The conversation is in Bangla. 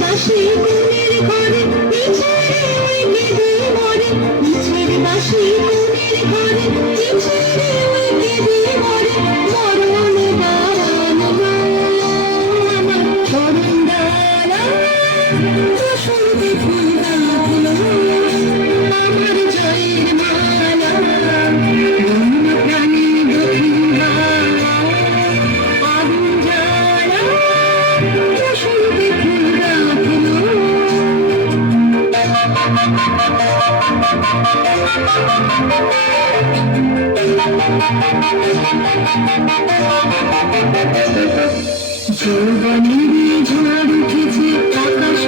বাঁশি কোনের ঘরে পিছনে কেঁদে মরে, মিছের বাঁশি কোনের ঘরে পিছনে কেঁদে মরে। মরণ দাঁড়ান গো আমার মরণ দাঁড়ান, বসন্তে ফুল গাঁথলো আমার জয়ের মালা। মন প্রাণে দক্ষিণ ধারা আগুন জ্বালা, বসন্তে ফুল গাঁথলো। যৌবনের ঝড় উঠেছে আকাশ